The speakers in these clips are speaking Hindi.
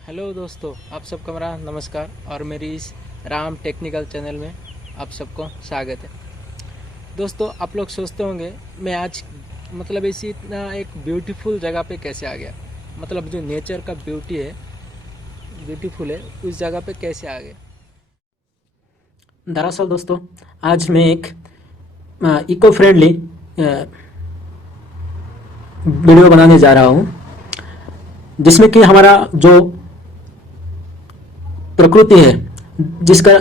हेलो दोस्तों, आप सबका मेरा नमस्कार और मेरी इस राम टेक्निकल चैनल में आप सबको स्वागत है। दोस्तों, आप लोग सोचते होंगे मैं आज मतलब इसी इतना एक ब्यूटीफुल जगह पे कैसे आ गया, मतलब जो नेचर का ब्यूटीफुल है उस जगह पे कैसे आ गया। दरअसल दोस्तों, आज मैं एक इको फ्रेंडली वीडियो बनाने जा रहा हूँ, जिसमें कि हमारा जो प्रकृति है, जिसका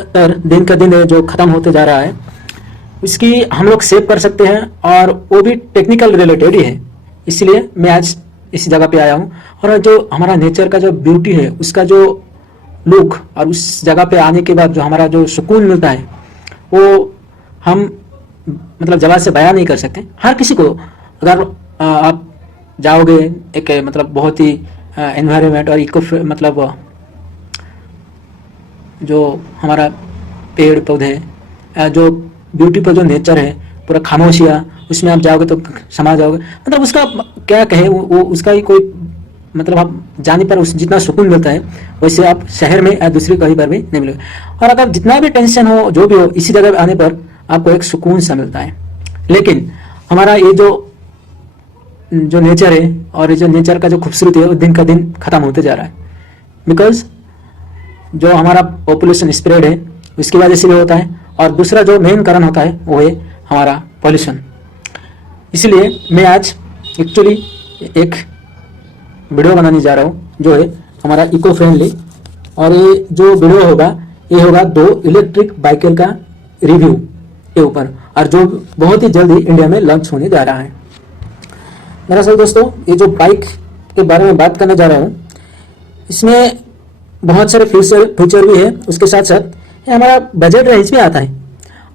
दिन का दिन है जो ख़त्म होते जा रहा है, इसकी हम लोग सेव कर सकते हैं, और वो भी टेक्निकल रिलेटेड ही है। इसलिए मैं आज इस जगह पे आया हूँ, और जो हमारा नेचर का जो ब्यूटी है, उसका जो लुक, और उस जगह पे आने के बाद जो हमारा जो सुकून मिलता है, वो हम मतलब जवाब से बयान नहीं कर सकते। हर किसी को अगर आप जाओगे एक मतलब बहुत ही एनवायरनमेंट और इको मतलब जो हमारा पेड़ पौधे, जो ब्यूटी पर जो नेचर है, पूरा खामोशिया, उसमें आप जाओगे तो समा जाओगे। मतलब उसका क्या कहे, वो उसका ही कोई मतलब आप जाने पर उस जितना सुकून मिलता है, वैसे आप शहर में या दूसरी कहीं पर भी नहीं मिलेगा। और अगर जितना भी टेंशन हो, जो भी हो, इसी जगह आने पर आपको एक सुकून सा मिलता है। लेकिन हमारा ये जो नेचर है, और ये जो नेचर का जो खूबसूरती है, वो दिन का दिन खत्म होते जा रहा है। बिकॉज जो हमारा पॉपुलेशन स्प्रेड है, उसकी वजह से भी होता है, और दूसरा जो मेन कारण होता है वो है हमारा पॉल्यूशन। इसलिए मैं आज एक्चुअली एक वीडियो बनाने जा रहा हूँ जो है हमारा इको फ्रेंडली, और ये जो वीडियो होगा, ये होगा 2 इलेक्ट्रिक बाइक का रिव्यू के ऊपर, और जो बहुत ही जल्दी इंडिया में लॉन्च होने जा रहा है। दरअसल दोस्तों, ये जो बाइक के बारे में बात करने जा रहा हूँ, इसमें बहुत सारे फीचर भी है। उसके साथ साथ ये हमारा बजट रेंज भी आता है।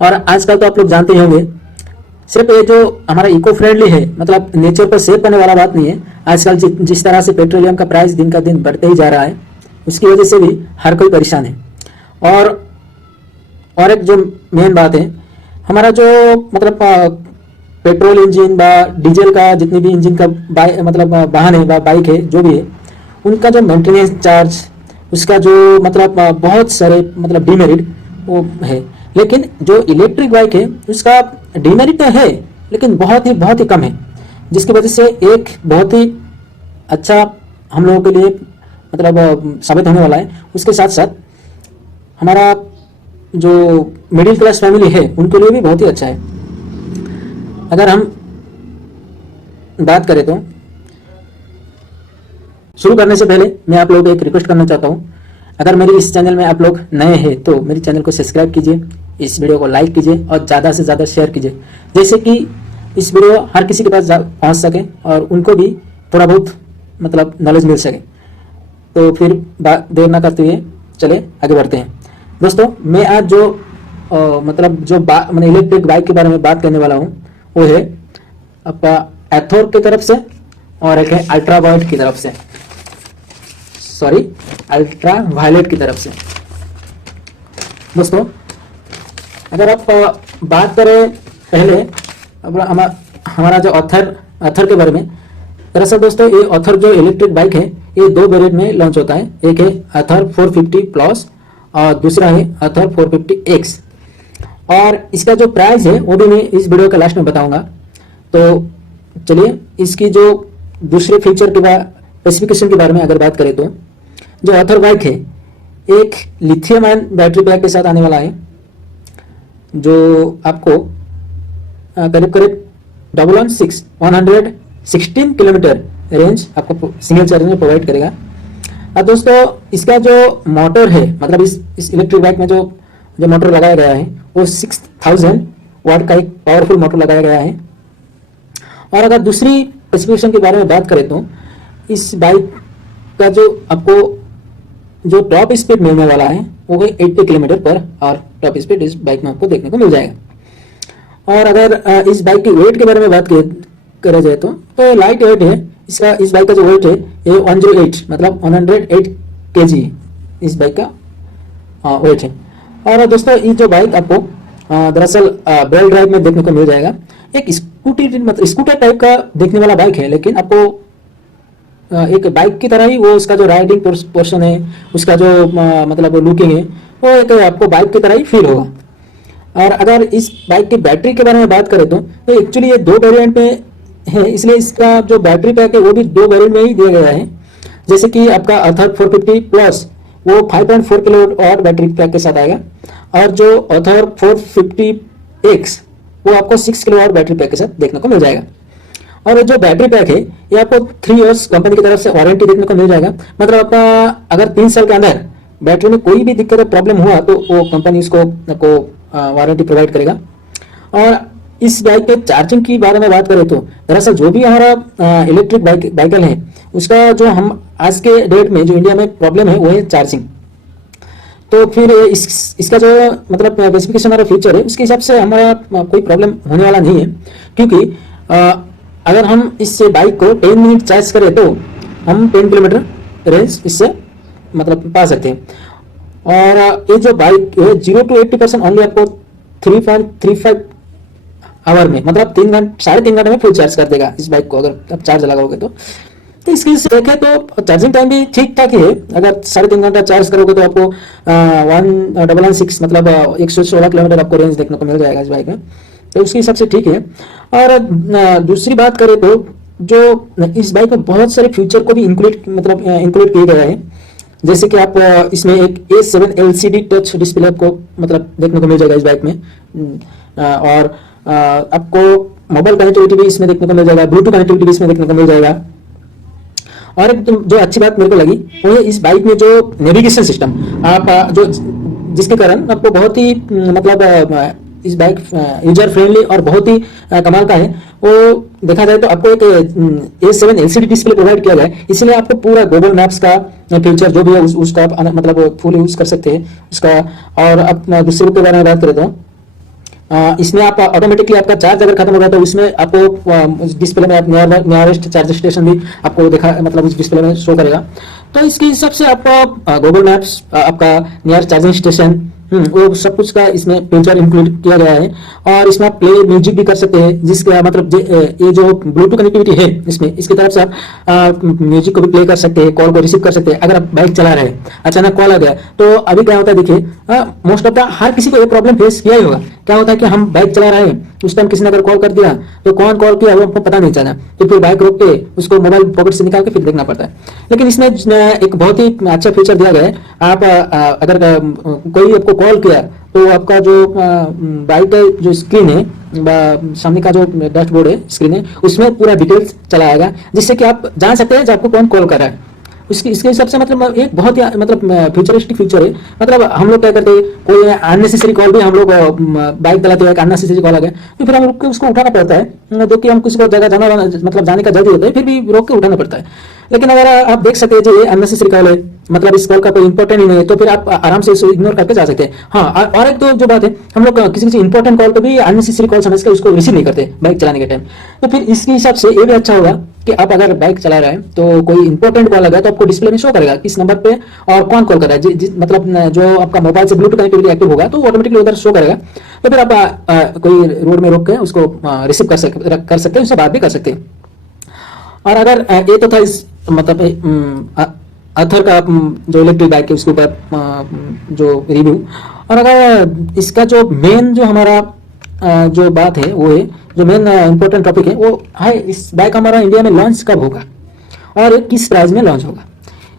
और आजकल तो आप लोग जानते ही होंगे, सिर्फ ये जो हमारा इको फ्रेंडली है, मतलब नेचर को सेव करने वाला बात नहीं है। आजकल जिस तरह से पेट्रोलियम का प्राइस दिन का दिन बढ़ते ही जा रहा है, उसकी वजह से भी हर कोई परेशान है। और एक जो मेन बात है, हमारा जो मतलब पेट्रोल इंजन व डीजल का जितनी भी इंजन का मतलब वाहन है, बाइक है, जो भी है, उनका जो मेंटेनेंस चार्ज, उसका जो मतलब बहुत सारे मतलब डीमेरिट वो है। लेकिन जो इलेक्ट्रिक बाइक है, उसका डीमेरिट तो है, लेकिन बहुत ही कम है, जिसकी वजह से एक बहुत ही अच्छा हम लोगों के लिए मतलब साबित होने वाला है। उसके साथ साथ हमारा जो मिडिल क्लास फैमिली है, उनके लिए भी बहुत ही अच्छा है। अगर हम बात करें तो शुरू करने से पहले मैं आप लोगों को एक रिक्वेस्ट करना चाहता हूँ। अगर मेरे इस चैनल में आप लोग नए हैं तो मेरे चैनल को सब्सक्राइब कीजिए, इस वीडियो को लाइक कीजिए, और ज़्यादा से ज़्यादा शेयर कीजिए, जैसे कि इस वीडियो हर किसी के पास पहुँच सके, और उनको भी थोड़ा बहुत मतलब नॉलेज मिल सके। तो फिर देर ना करते हुए चले आगे बढ़ते हैं। दोस्तों, मैं आज जो मैंने इलेक्ट्रिक बाइक के बारे में बात करने वाला हूँ, वो है आपका एथोर की तरफ से, और एक है अल्ट्रा वायलेट की तरफ से, अल्ट्रा वायलेट की तरफ से। दोस्तों, अगर आप बात करें पहले अब हमारा जो ऑथर के बारे में, दरअसल दोस्तों ये ऑथर जो इलेक्ट्रिक बाइक है, ये 2 वेरिएंट में लॉन्च होता है। एक है ऑथर 450 प्लस, और दूसरा है ऑथर 450X। और इसका जो प्राइस है वो भी मैं इस वीडियो के लास्ट में बताऊंगा। तो चलिए, इसकी जो दूसरे फीचर के बाद स्पेसिफिकेशन के बारे में अगर बात करें तो, जो ऑथर बाइक है, एक लिथियम आयन बैटरी पैक के साथ आने वाला है, जो आपको करीब 116 किलोमीटर रेंज आपको सिंगल चार्ज में प्रोवाइड करेगा। और दोस्तों, इसका जो मोटर है, मतलब इस इलेक्ट्रिक बाइक में जो मोटर लगाया गया है, वो 6000 वाट का एक पावरफुल मोटर लगाया गया है। और अगर दूसरी स्पेसिफिकेशन के बारे में बात करें तो, इस बाइक का जो आपको जो टॉप स्पीड मिलने वाला है वो है 80 kilometre per hour top speed इस बाइक में आपको देखने को मिल जाएगा। और अगर इस बाइक की वेट के बारे में बात करा जाए तो लाइट वेट है। इस बाइक का जो वेट है ये 108 मतलब 108 kg इस बाइक का वेट है। और दोस्तों, ये जो बाइक आपको दरअसल बेल ड्राइव में देखने को मिल जाएगा। एक स्कूटर टाइप का देखने वाला बाइक है, लेकिन आपको एक बाइक की तरह ही वो उसका जो राइडिंग पोर्शन है, उसका जो मतलब लुकिंग है, वो एक आपको बाइक की तरह ही फील होगा। और अगर इस बाइक की बैटरी के बारे में बात करें तो एक्चुअली ये दो वेरिएंट में है, इसलिए इसका जो बैटरी पैक है वो भी दो वेरिएंट में ही दिया गया है। जैसे कि आपका अथर 450 प्लस वो 5.4 किलो वॉट बैटरी पैक के साथ आएगा, और जो अथर 450X वो आपको 6 किलो वॉट बैटरी पैक के साथ देखने को मिल जाएगा। और जो बैटरी पैक है ये आपको 3 इयर्स कंपनी की तरफ से वारंटी देखने को मिल जाएगा। मतलब आपका अगर 3 साल के अंदर बैटरी में कोई भी दिक्कत या प्रॉब्लम हुआ तो वो कंपनी उसको आपको वारंटी प्रोवाइड करेगा। और इस बाइक के चार्जिंग की बारे में बात करें तो दरअसल जो भी हमारा इलेक्ट्रिक बाइकल है उसका जो हम आज के डेट में जो इंडिया में प्रॉब्लम है वो है चार्जिंग। तो फिर इसका जो मतलब स्पेसिफिकेशन हमारा फीचर है उसके हिसाब से हमारा कोई प्रॉब्लम होने वाला नहीं है, क्योंकि अगर हम इससे बाइक को 10 मिनट चार्ज करें तो हम 10 किलोमीटर रेंज इससे मतलब पा सकते हैं। और ये जो बाइक है 0 to 80% ओनली आपको 3.35 आवर में, मतलब 3.5 घंटे में फुल चार्ज कर देगा इस बाइक को, अगर आप चार्ज लगाओगे तो इसके से देखें तो चार्जिंग टाइम भी ठीक ठाक ही है। अगर 3.5 घंटा चार्ज करोगे तो आपको 1916 मतलब 116 किलोमीटर आपको रेंज देखने को मिल जाएगा इस बाइक में, तो उसके हिसाब से ठीक है। और दूसरी बात करें तो जो इस बाइक में बहुत सारे फीचर को भी इंक्लूड किए गए हैं। जैसे कि आप इसमें एक A7 LCD टच डिस्प्ले आपको मतलब देखने को मिल जाएगा इस बाइक में, और आपको मोबाइल कनेक्टिविटी भी इसमें देखने को मिल जाएगा, ब्लूटूथ कनेक्टिविटी भी इसमें देखने को मिल जाएगा। और एक जो अच्छी बात मेरे को लगी वो है इस बाइक में जो नेविगेशन सिस्टम आप जो जिसके कारण आपको बहुत ही मतलब इस बाइक यूजर फ्रेंडली और बहुत ही कमाल का है। वो देखा जाए तो आपको एक A7 LCD डिस्प्ले प्रोवाइड किया गया है, इसलिए आपको पूरा गूगल मैप्स का फीचर जो भी है उसका आप मतलब फुल यूज कर सकते हैं उसका। और अब दूसरे के बारे में बात करें तो इसमें आप ऑटोमेटिकली आपका चार्ज अगर खत्म होगा तो इसमें आपको डिस्प्ले में नियरेस्ट चार्ज स्टेशन भी आपको देखा मतलब उस डिस्प्ले में शो करेगा। तो इसके हिसाब से आपको गूगल मैप्स आपका नियर चार्जिंग स्टेशन वो सब कुछ का इसमें फीचर इंक्लूड किया गया है। और इसमें आप प्ले म्यूजिक भी कर सकते हैं, जिसका मतलब ये जो ब्लूटूथ कनेक्टिविटी है इसमें इसकी तरफ से आप म्यूजिक को भी प्ले कर सकते हैं, कॉल को रिसीव कर सकते हैं। अगर आप बाइक चला रहे हैं अचानक कॉल आ गया तो अभी क्या होता है देखिए, मोस्ट ऑफ द हर किसी को ये प्रॉब्लम फेस किया ही होगा। क्या होता है कि हम बाइक चला रहे हैं उस टाइम किसी ने अगर कॉल कर दिया तो कौन कॉल किया वो हमको पता नहीं चला, तो फिर बाइक रोक के उसको मोबाइल पॉकेट से निकाल के फिर देखना पड़ता है। लेकिन इसमें एक बहुत ही अच्छा फीचर दिया गया है, आप अगर कोई आपको कॉल किया तो आपका जो बाइक का जो स्क्रीन है सामने का जो डैशबोर्ड है स्क्रीन है उसमें पूरा डिटेल्स चला आएगा, जिससे कि आप जान सकते हैं कि आपको कौन कॉल कर रहा है। इसके हिसाब से मतलब एक बहुत ही मतलब फ्यूचरिस्टिक फीचर है। मतलब हम लोग क्या करते हैं, कोई अननेसेसरी कॉल भी हम लोग बाइक चलाते हैं, अननेसेसरी कॉल आ गया तो फिर हम लोग को उसको उठाना पड़ता है, जो कि हम किसी को जगह जाना मतलब जाने का जल्दी होता है फिर भी रोक के उठाना पड़ता है। लेकिन अगर आप देख सकते हैं जो ये अननेसेसरी कॉल है मतलब इस कॉल का कोई इंपॉर्टेंट ही नहीं है तो फिर आप आराम से इसको इग्नोर करके जा सकते हैं। हाँ, और एक तो जो बात है हम लोग किसी इंपॉर्टेंट कॉल को भी अननेसेसरी कॉल समझ के उसको रिसीव नहीं करते बाइक चलाने के टाइम। तो फिर इसके हिसाब से ये भी अच्छा होगा कि आप अगर बाइक चला रहे हैं तो कोई इंपॉर्टेंट कॉल आ गया तो आपको डिस्प्ले में शो करेगा किस नंबर पे और कौन कॉल कर रहा है। मतलब जो आपका मोबाइल से ब्लूटूथ कनेक्टिविटी एक्टिव होगा तो ऑटोमेटिकली उधर शो करेगा। तो फिर आप कोई रोड में रोक के उसको रिसीव कर सकते हैं, उससे बात भी कर सकते हैं। और अगर ये तो था इस मतलब अथर का जो इलेक्ट्रिक बाइक है उसके ऊपर जो रिव्यू। और अगर इसका जो मेन जो हमारा जो बात है वो है जो मेन इंपॉर्टेंट टॉपिक है वो है इस बाइक हमारा इंडिया में लॉन्च कब होगा और किस प्राइस में लॉन्च होगा।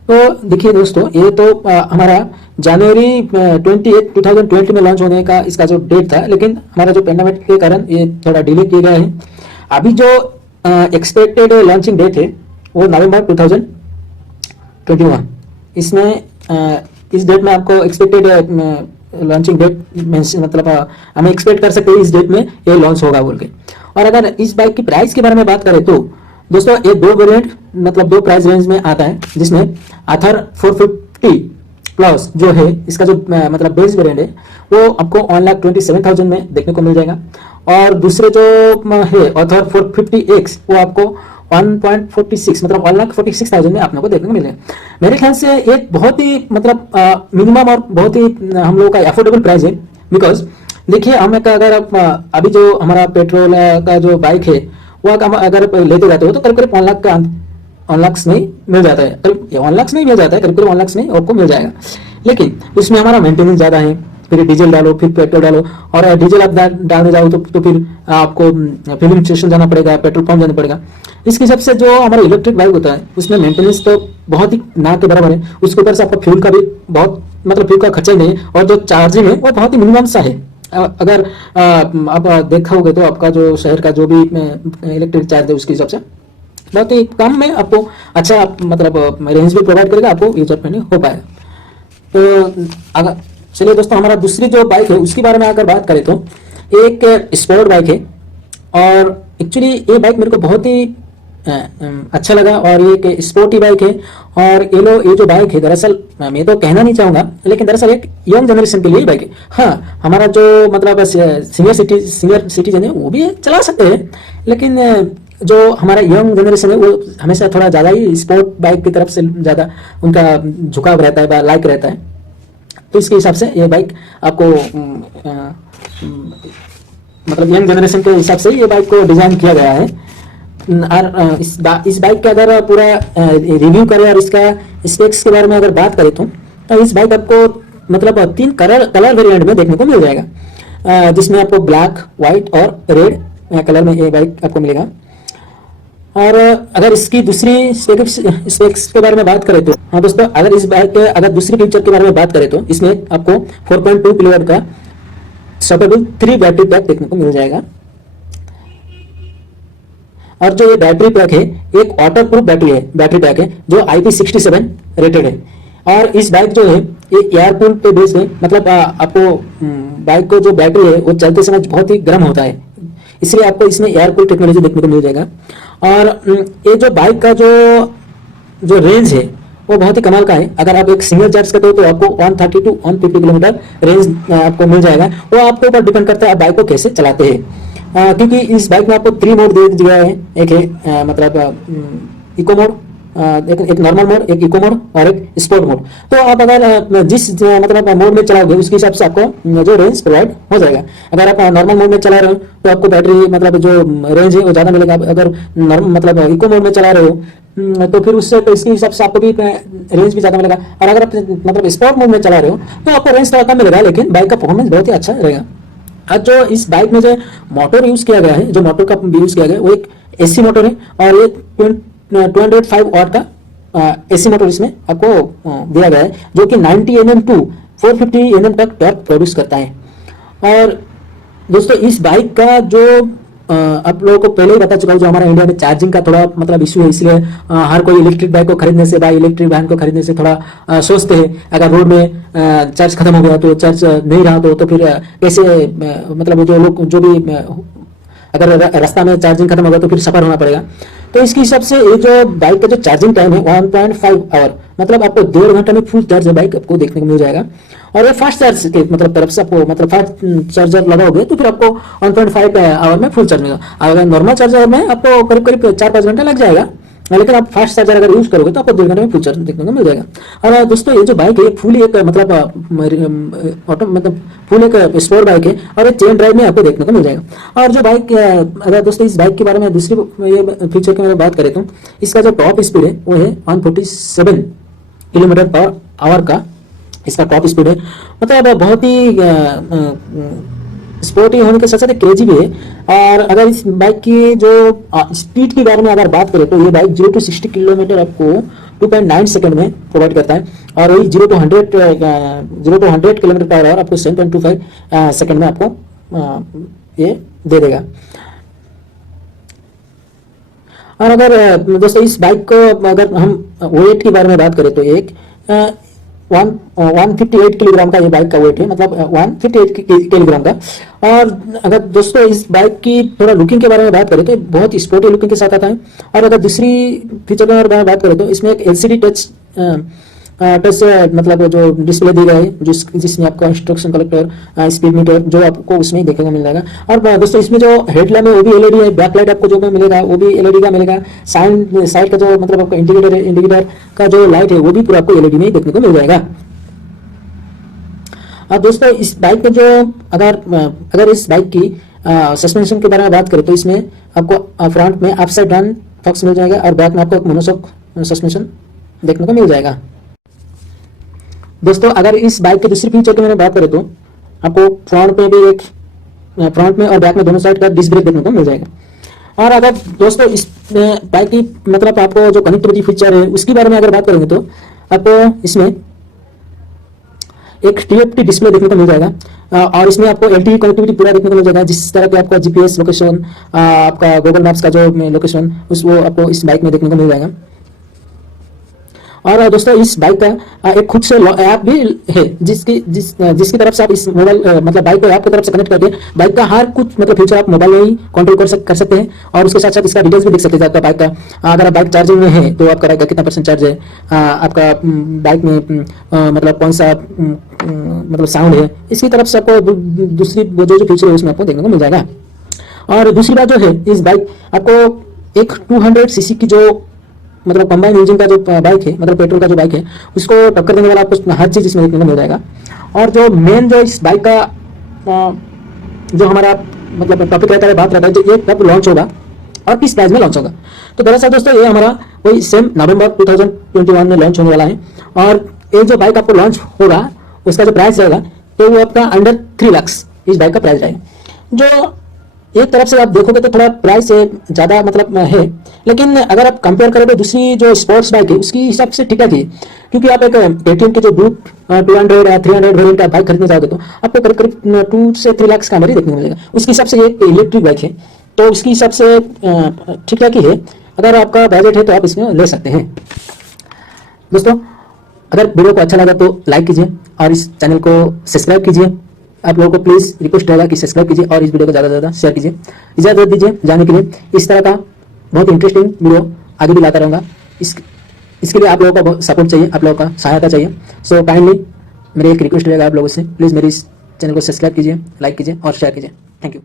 तो देखिए दोस्तों, ये तो हमारा जनवरी 28 2020 में लॉन्च होने का इसका जो डेट था, लेकिन हमारा जो पेंडेमिक के कारण ये थोड़ा डिले किया गया है। अभी जो एक्सपेक्टेड लॉन्चिंग डेट है वो नवंबर 2021। इसमें इस डेट में आपको एक्सपेक्टेड लॉन्चिंग डेट मतलब हमें एक्सपेक्ट कर सकते हैं इस डेट में ये लॉन्च होगा बोल के। और अगर इस बाइक की प्राइस के बारे में बात करें तो दोस्तों ये दो वेरिएंट मतलब दो प्राइस रेंज में आता है, जिसमें अथर 450 प्लस जो है इसका जो मतलब बेस वेरिएंट है वो आपको 1,27,000 में देखने को मिल जाएगा। और दूसरे जो है अथर 450X वो आपको 1.46 मतलब 1,46,000 में आप लोगों को देखने को मिलेगा। मेरे ख्याल से एक बहुत ही मतलब मिनिमम और बहुत ही हम लोगों का अफोर्डेबल प्राइस है। बिकॉज देखिए हम अगर अभी जो हमारा पेट्रोल का जो बाइक है वो अगर लेते जाते हो तो करीब करीब 1 लाख का 1 लाख में ही मिल जाता है, करीब 1 लाख में ही मिल जाता है, करीब करीब 1 लाख में आपको मिल जाएगा। लेकिन उसमें हमारा मेंटेनेंस ज़्यादा है, फिर डीजल डालो, फिर पेट्रोल डालो, और डीजल आप डालने जाओ तो फिर आपको फिलिंग स्टेशन जाना पड़ेगा, पेट्रोल पंप जाना पड़ेगा। इसके हिसाब से जो हमारा इलेक्ट्रिक बाइक होता है उसमें मेंटेनेंस तो बहुत ही ना के बराबर है, उसके ऊपर से आपका फ्यूल का भी बहुत मतलब फ्यूल का खर्चा ही नहीं है, और जो चार्जिंग है वो बहुत ही मिनिमम सा है। अगर आप देखा होगा तो आपका जो शहर का जो भी इलेक्ट्रिक चार्ज है उसके हिसाब से बहुत ही कम में आपको अच्छा मतलब रेंज भी प्रोवाइड करेगा, आपको यूजर फ्रेंडली हो पाएगा। तो अगर चलिए दोस्तों, हमारा दूसरी जो बाइक है उसके बारे में अगर बात करें तो एक स्पोर्ट बाइक है, और एक्चुअली ये बाइक मेरे को बहुत ही अच्छा लगा, और ये एक स्पोर्टी बाइक है। और ये जो बाइक है दरअसल मैं तो कहना नहीं चाहूँगा, लेकिन दरअसल एक यंग जनरेशन के लिए बाइक है। हाँ, हमारा जो मतलब सीनियर सिटीजन है वो भी चला सकते हैं, लेकिन जो हमारा यंग जनरेशन है वो हमेशा थोड़ा ज़्यादा ही स्पोर्ट बाइक की तरफ से ज़्यादा उनका झुकाव रहता है, लाइक रहता है। तो इसके हिसाब से ये बाइक आपको मतलब यंग जनरेशन के हिसाब से ये बाइक को डिजाइन किया गया है। और इस बाइक का अगर पूरा रिव्यू करें और इसका स्पेक्स के बारे में अगर बात करें तो इस बाइक आपको मतलब 3 कलर वेरिएंट में देखने को मिल जाएगा, जिसमें आपको ब्लैक, व्हाइट और रेड कलर में ये बाइक आपको मिलेगा। और अगर इसकी दूसरी स्पेक्स के बारे में बात करें तो हाँ दोस्तों, अगर इस बाइक के अगर दूसरी फीचर के बारे में बात करें तो इसमें आपको 4.2 किलोवाट का सपोर्टेबल 3 बैटरी पैक देखने को मिल जाएगा। और जो ये बैटरी पैक है एक वाटर प्रूफ बैटरी पैक है जो IP67 रेटेड है। और इस बाइक जो है ये एयरकूल पे बेस्ड है, मतलब आपको बाइक को जो बैटरी है वो चलते समय बहुत ही गर्म होता है, इसलिए आपको इसमें एयरकूल टेक्नोलॉजी देखने को मिल जाएगा। और ये जो बाइक का जो रेंज है वो बहुत ही कमाल का है। अगर आप एक सिंगल चार्ज करते हो तो आपको 130 टू 150 किलोमीटर रेंज आपको मिल जाएगा। वो आपके ऊपर डिपेंड करता है आप बाइक को कैसे चलाते हैं, क्योंकि इस बाइक में आपको 3 मोड दे दिया है। एक है मतलब इको मोड, एक नॉर्मल मोड, एक इको मोड और एक स्पोर्ट मोड। तो आप अगर जिस मतलब मोड में चलाओगे उसके हिसाब से आपको जो रेंज प्रोवाइड हो जाएगा। अगर आप नॉर्मल मोड में चला रहे हो तो आपको बैटरी मतलब जो रेंज है वो ज़्यादा मिलेगा। अगर नॉर्मल मतलब इको मोड में चला रहे हो तो फिर उससे तो इसके हिसाब से आपको भी रेंज भी ज़्यादा मिलेगा। और अगर आप मतलब स्पोर्ट मोड में चला रहे हो तो आपको रेंज थोड़ा कम मिलेगा, लेकिन बाइक का परफॉर्मेंस बहुत ही अच्छा रहेगा। आज जो इस बाइक में जो मोटर यूज़ किया गया है, जो मोटर का यूज़ किया गया है वो एक AC मोटर है, और ये 205 वाट का AC मोटर इसमें आपको दिया गया है, जो कि 90 mm टू 450 mm तक टॉर्क प्रोड्यूस करता है। और दोस्तों इस बाइक का जो आप लोगों को पहले ही बता चुका हूँ, जो हमारा इंडिया में चार्जिंग का थोड़ा मतलब इशू है, इसलिए हर कोई इलेक्ट्रिक बाइक को खरीदने से इलेक्ट्रिक वैन को खरीदने से थोड़ा सोचते हैं। अगर रोड में चार्ज खत्म हो गया तो चार्ज नहीं रहा तो फिर कैसे मतलब जो लोग जो भी अगर रास्ता में चार्जिंग खत्म होगा तो फिर सफर होना पड़ेगा। तो इसके हिसाब से ये जो बाइक का जो चार्जिंग टाइम है 1.5 आवर, मतलब आपको 1.5 घंटा में फुल चार्ज बाइक आपको देखने को मिल जाएगा। और ये फास्ट चार्ज के मतलब तरफ से आपको मतलब फास्ट चार्जर लगाओगे तो फिर आपको 1.5 आवर में फुल चार्ज मिलेगा। अगर नॉर्मल चार्जर में आपको करीब करीब 4-5 घंटा लग जाएगा, लेकिन आप फास्ट चार्जर अगर यूज करोगे तो आपको 1.5 घंटे में फुल चार्ज देखने को मिल जाएगा। और दोस्तों ये जो बाइक है फुली एक मतलब फुल एक स्पोर्ट बाइक है, और ये चेन ड्राइव में आपको देखने को मिल जाएगा। और जो बाइक अगर दोस्तों इस बाइक के बारे में दूसरी ये फीचर की मैं बात करें तो इसका जो टॉप स्पीड है वो है 147 किलोमीटर पर आवर का इसका टॉप स्पीड है। मतलब बहुत ही स्पोर्टी होने के साथ साथ क्रेजी भी है। और अगर इस बाइक की जो स्पीड के बारे में अगर बात करें तो ये बाइक 0 to 60 किलोमीटर आपको 2.9 सेकंड में प्रोवाइड करता है, और वही 0 to 100 किलोमीटर पर आवर आपको 7.25 सेकंड में आपको ये दे देगा। और अगर दोस्तों इस बाइक को अगर हम वेट के बारे में बात करें तो एक 158 किलोग्राम का ये बाइक का वेट है, मतलब 158 किलोग्राम का। और अगर दोस्तों इस बाइक की थोड़ा लुकिंग के बारे में बात करें तो बहुत स्पोर्टी लुकिंग के साथ आता है। और अगर दूसरी फीचर के बारे में बात करें तो इसमें एक LCD टच मतलब जो डिस्प्ले दी गई है जिसमें आपका इंस्ट्रक्शन कलेक्टर, स्पीड मीटर जो आपको उसमें देखने को मिल जाएगा। और दोस्तों इसमें जो हेडलैम्प है वो भी LED है, बैकलाइट आपको जो मिलेगा वो भी LED का मिलेगा। साइड का जो मतलब आपका इंडिकेटर का जो लाइट है वो भी पूरा आपको LED में ही देखने को मिल जाएगा। और दोस्तों इस बाइक में जो अगर इस बाइक की सस्पेंशन के बारे में बात करें तो इसमें आपको फ्रंट में अपसाइड डाउन फॉक्स मिल जाएगा और बैक में आपको एक मोनोशॉक सस्पेंशन देखने को मिल जाएगा। दोस्तों अगर इस बाइक के दूसरी फीचर की मैंने बात करें तो आपको फ्रंट में और बैक में दोनों साइड का डिस्क ब्रेक देखने को मिल जाएगा। और अगर दोस्तों इस बाइक की मतलब आपको जो कनेक्टिविटी फीचर है उसके बारे में अगर बात करेंगे तो आपको इसमें एक TFT डिस्प्ले देखने को मिल जाएगा और इसमें आपको LTE कनेक्टिविटी पूरा देखने को मिल जाएगा, जिस तरह के आपका GPS लोकेशन, आपका गूगल मैप्स का जो लोकेशन वो आपको इस बाइक में देखने को मिल जाएगा। और दोस्तों इस बाइक का एक खुद से ऐप भी है जिसकी तरफ से आप इस मोबाइल मतलब बाइक को ऐप की तरफ से कनेक्ट करके बाइक का हर कुछ मतलब फीचर आप मोबाइल में ही कंट्रोल कर सकते हैं और उसके साथ साथ इसका डिटेल्स भी देख सकते हैं आपका बाइक का। अगर आप बाइक चार्जिंग में है तो आपका बाइक का कितना % चार्ज है, आपका बाइक में मतलब कौन सा मतलब साउंड है, इसकी तरफ से आपको दूसरी जो फीचर है उसमें आपको देखने को मिल जाएगा। और दूसरी बात जो है इस बाइक आपको एक 200 सीसी की जो मतलब कंबाइन इंजन का जो बाइक है मतलब पेट्रोल का जो बाइक है उसको टक्कर देने वाला आपको हर चीज इसमें देखने को मिल जाएगा। और जो मेन जो इस बाइक का जो हमारा मतलब टॉपिक रहता है, बात रहता है जो ये कब लॉन्च होगा और किस प्राइस में लॉन्च होगा। तो दरअसल दोस्तों ये हमारा वही सेम नवंबर 2021 में लॉन्च होने वाला है और ये जो बाइक आपको लॉन्च होगा उसका जो प्राइस रहेगा तो वो आपका अंडर 3 लाख इस बाइक का प्राइस रहेगा। जो एक तरफ से आप देखोगे तो थोड़ा प्राइस ज़्यादा मतलब है, लेकिन अगर आप कंपेयर करें तो दूसरी जो स्पोर्ट्स बाइक है उसकी हिसाब से ठीक है, क्योंकि आप एक KTM के जो ग्रुप 200 या 300 वेरिएंट का बाइक खरीदने जाओगे तो आपको करीब करीब 2 से 3 लाख का अंदर ही देखने को मिलेगा। उसके हिसाब से ये इलेक्ट्रिक बाइक है तो उसके हिसाब से ठीक ठाक ही है। अगर आपका बजट है तो आप इसमें ले सकते हैं। दोस्तों अगर वीडियो को अच्छा लगा तो लाइक कीजिए और इस चैनल को सब्सक्राइब कीजिए। आप लोगों को प्लीज़ रिक्वेस्ट रहेगा कि सब्सक्राइब कीजिए और इस वीडियो को ज़्यादा से ज़्यादा शेयर कीजिए। इजाज़त दीजिए जाने के लिए। इस तरह का बहुत इंटरेस्टिंग वीडियो आगे भी लाता रहूँगा। इसके लिए आप लोगों का बहुत सपोर्ट चाहिए, आप लोगों का सहायता चाहिए। सो काइंडली मेरी एक रिक्वेस्ट रहेगा आप लोगों से, प्लीज़ मेरी इस चैनल को सब्सक्राइब कीजिए, लाइक कीजिए और शेयर कीजिए। Thank you.